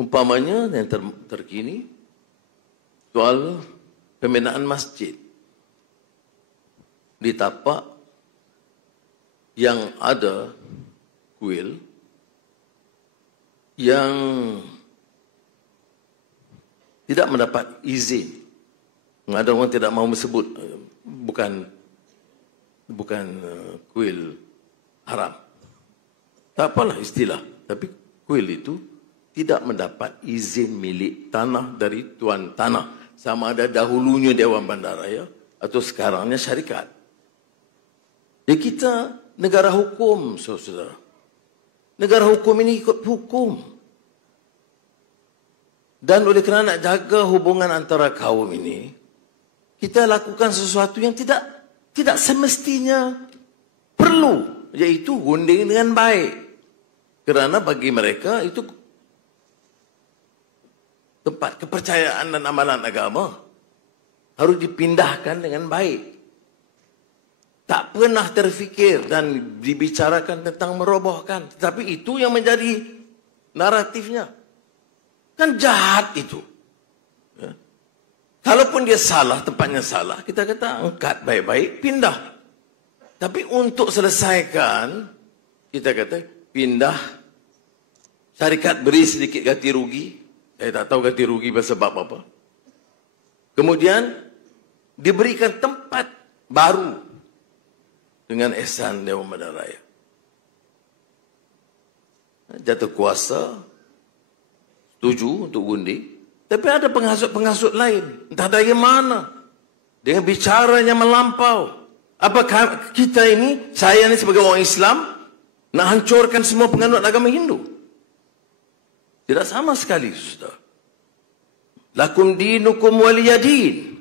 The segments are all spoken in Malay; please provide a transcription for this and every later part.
Umpamanya yang terkini, soal pembinaan masjid di tapak yang ada kuil yang tidak mendapat izin. Ada orang tidak mahu sebut, bukan kuil haram. Tak apalah istilah, tapi kuil itu tidak mendapat izin milik tanah dari tuan tanah. Sama ada dahulunya Dewan Bandaraya atau sekarangnya syarikat. Ya kita negara hukum, saudara. Negara hukum ini ikut hukum. Dan oleh kerana nak jaga hubungan antara kaum ini, kita lakukan sesuatu yang tidak semestinya perlu, iaitu gunting dengan baik. Kerana bagi mereka itu tempat kepercayaan dan amalan agama harus dipindahkan dengan baik. Tak pernah terfikir dan dibicarakan tentang merobohkan. Tetapi itu yang menjadi naratifnya. Kan jahat itu. Ya. Kalaupun dia salah, tempatnya salah, kita kata angkat baik-baik, pindah. Tapi untuk selesaikan, kita kata pindah, syarikat beri sedikit ganti rugi. Saya tak tahu ganti rugi sebab apa. Kemudian diberikan tempat baru dengan ihsan Dewan Bandaraya. Jatuh kuasa, setuju untuk undi. Tapi ada penghasut-penghasut lain. Entah dari mana. Dengan bicaranya melampau. Apakah kita ini, saya ini sebagai orang Islam, nak hancurkan semua penganut agama Hindu? Tidak sama sekali, saudara. Lakum dinukum waliyadin.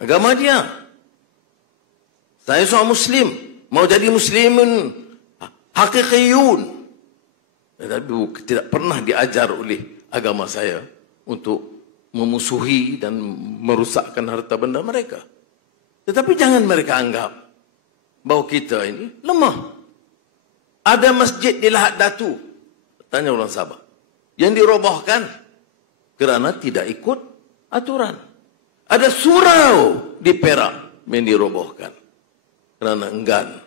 Agama dia. Saya seorang Muslim. Mau jadi muslimun hakikiyun. Tapi tidak pernah diajar oleh agama saya untuk memusuhi dan merusakkan harta benda mereka. Tetapi jangan mereka anggap bahawa kita ini lemah. Ada masjid di Lahad Datu, tanya orang Sabah, yang dirobohkan kerana tidak ikut aturan. Ada surau di Perak yang dirobohkan kerana enggan.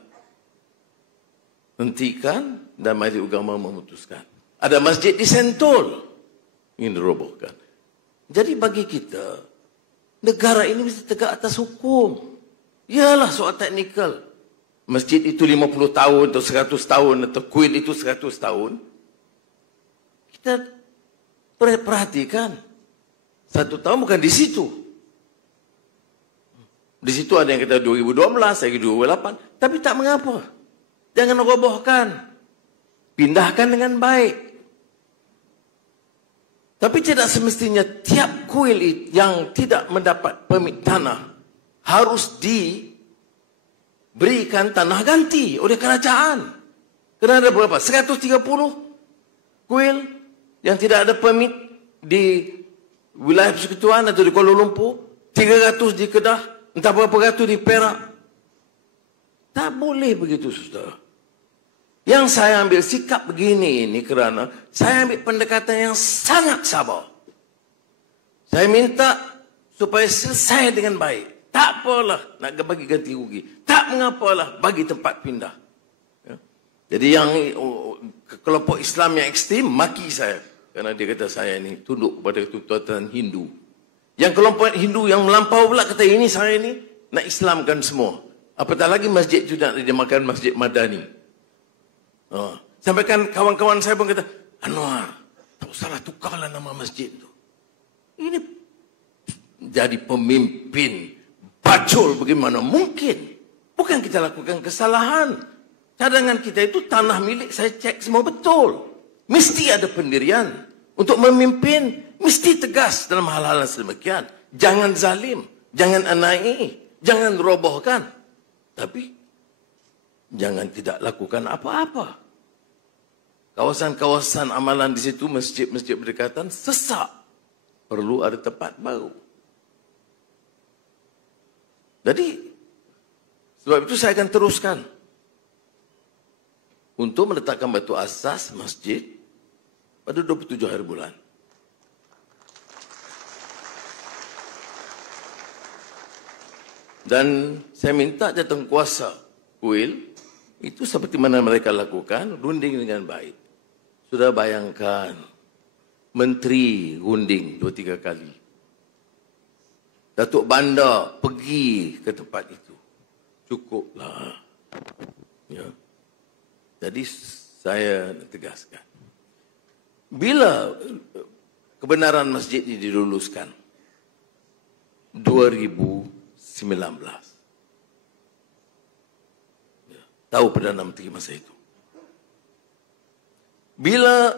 Hentikan dan Majlis Ugama memutuskan. Ada masjid di Sentul yang dirobohkan. Jadi bagi kita, negara ini mesti tegak atas hukum. Yalah soal teknikal. Masjid itu 50 tahun atau 100 tahun atau kuil itu 100 tahun. Kita perhatikan. 1 tahun bukan di situ. Di situ ada yang kata 2012, lagi 2008. Tapi tak mengapa. Jangan robohkan. Pindahkan dengan baik. Tapi tidak semestinya tiap kuil yang tidak mendapat permit tanah harus diberikan tanah ganti oleh kerajaan. Kerana ada berapa? 130 kuil yang tidak ada permit di wilayah persekutuan atau di Kuala Lumpur. 300 di Kedah. Entah berapa ratus di Perak. Tak boleh begitu, saudara. Yang saya ambil sikap begini ini kerana saya ambil pendekatan yang sangat sabar. Saya minta supaya selesai dengan baik. Tak apalah nak bagi ganti rugi. Tak mengapalah bagi tempat pindah. Ya. Jadi yang kelompok Islam yang ekstrim maki saya. Kerana dia kata saya ini tunduk kepada tuntutan Hindu. Yang kelompok Hindu yang melampau pula kata ini saya ini nak Islamkan semua. Apatah lagi masjid itu nak dinamakan Masjid Madani. Sampai kan kawan-kawan saya pun kata, Anwar, tak usahlah tukarlah nama masjid itu. Ini jadi pemimpin bacul bagaimana mungkin. Bukan kita lakukan kesalahan. Cadangan kita itu tanah milik, saya cek semua betul. Mesti ada pendirian. Untuk memimpin, mesti tegas dalam hal-hal sedemikian. Jangan zalim, jangan anai, jangan robohkan. Tapi, jangan tidak lakukan apa-apa. Kawasan-kawasan amalan di situ, masjid-masjid berdekatan, sesak. Perlu ada tempat baru. Jadi, sebab itu saya akan teruskan. Untuk meletakkan batu asas masjid pada 27 hari bulan. Dan saya minta jawatankuasa kuil itu seperti mana mereka lakukan, runding dengan baik. Sudah bayangkan, menteri runding 2-3 kali. Datuk Bandar pergi ke tempat itu. Cukuplah. Ya. Jadi saya tegaskan. Bila kebenaran masjid ini diluluskan? 2019. Ya. Tahu Perdana Menteri masa itu. Bila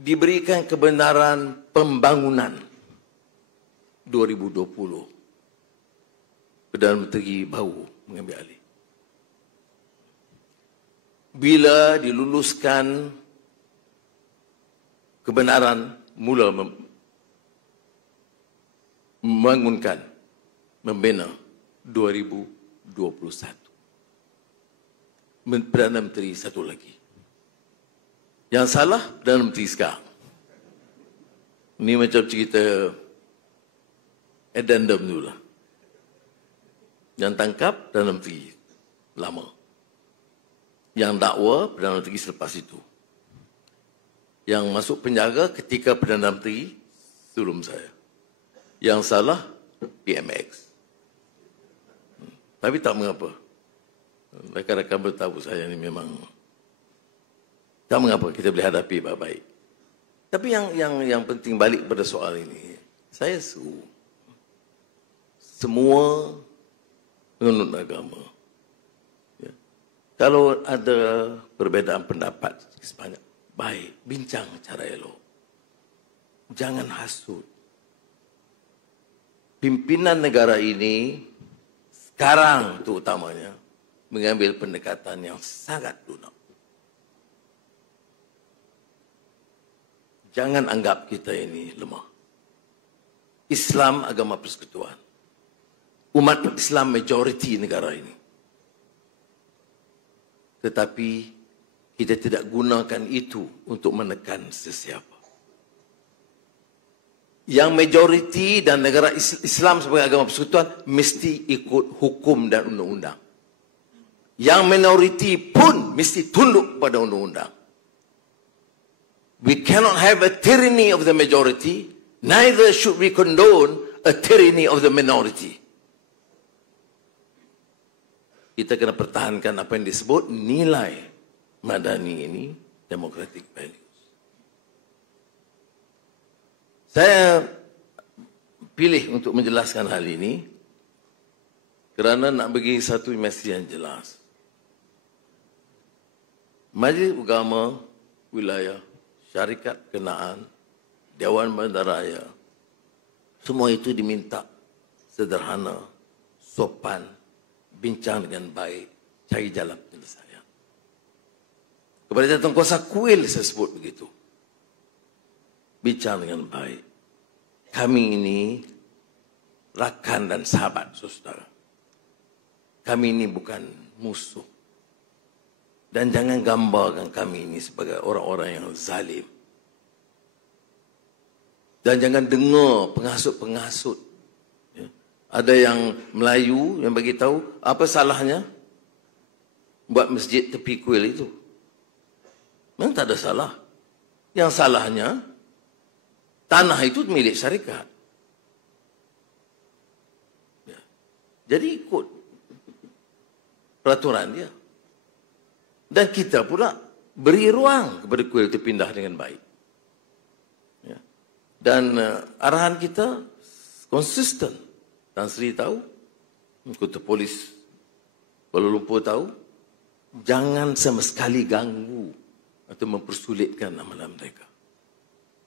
diberikan kebenaran pembangunan 2020, Perdana Menteri baru mengambil alih. Bila diluluskan kebenaran mula membangunkan, membina 2021. Perdana Menteri satu lagi. Yang salah, Perdana Menteri sekarang. Ini macam cerita addendum dulu lah. Yang tangkap, Perdana Menteri lama. Yang dakwa, Perdana Menteri selepas itu. Yang masuk penjara ketika Perdana Menteri sebelum saya. Yang salah, PMX. Tapi tak mengapa. Rakan-rakan bertahu saya ini memang tak mengapa, kita boleh hadapi baik-baik. Tapi yang penting balik pada soal ini, saya suruh semua penganut agama, ya, kalau ada perbezaan pendapat sebanyak, baik, bincang cara elok. Jangan hasut. Pimpinan negara ini sekarang terutamanya mengambil pendekatan yang sangat lunak. Jangan anggap kita ini lemah. Islam agama persekutuan. Umat Islam majoriti negara ini. Tetapi kita tidak gunakan itu untuk menekan sesiapa. Yang majoriti dan negara Islam sebagai agama persekutuan mesti ikut hukum dan undang-undang. Yang minoriti pun mesti tunduk pada undang-undang. We cannot have a tyranny of the majority, neither should we condone a tyranny of the minority. Kita kena pertahankan apa yang disebut nilai madani ini, democratic values. Saya pilih untuk menjelaskan hal ini kerana nak bagi satu mesej yang jelas. Majlis Ugama Wilayah, Syarikat Kenaan, Dewan Bandaraya, semua itu diminta sederhana, sopan, bincang dengan baik, cari jalan penyelesaian. Kepada jawatankuasa kuil saya sebut begitu. Bincang dengan baik. Kami ini rakan dan sahabat, saudara. Kami ini bukan musuh. Dan jangan gambarkan kami ini sebagai orang-orang yang zalim. Dan jangan dengar penghasut-penghasut. Ya. Ada yang Melayu yang bagi tahu apa salahnya buat masjid tepi kuil itu. Memang tak ada salah. Yang salahnya tanah itu milik syarikat. Ya. Jadi ikut peraturan dia. Dan kita pula beri ruang kepada kuil itu pindah dengan baik. Ya. Dan arahan kita konsisten. Tan Sri tahu, Kota Polis Kuala Lumpur tahu, jangan sama sekali ganggu atau mempersulitkan amalan mereka.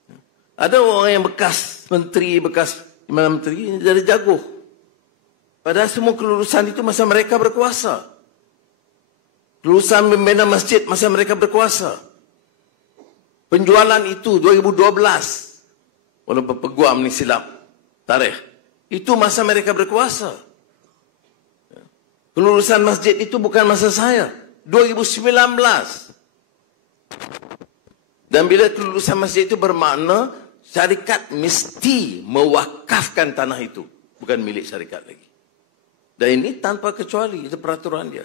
Ya. Ada orang yang bekas menteri, bekas menteri jadi jago. Padahal semua kelulusan itu masa mereka berkuasa. Kelulusan membina masjid masa mereka berkuasa. Penjualan itu 2012. Walaupun peguam ni silap tarikh. Itu masa mereka berkuasa. Kelulusan masjid itu bukan masa saya. 2019. Dan bila kelulusan masjid itu bermakna syarikat mesti mewakafkan tanah itu. Bukan milik syarikat lagi. Dan ini tanpa kecuali, itu peraturan dia.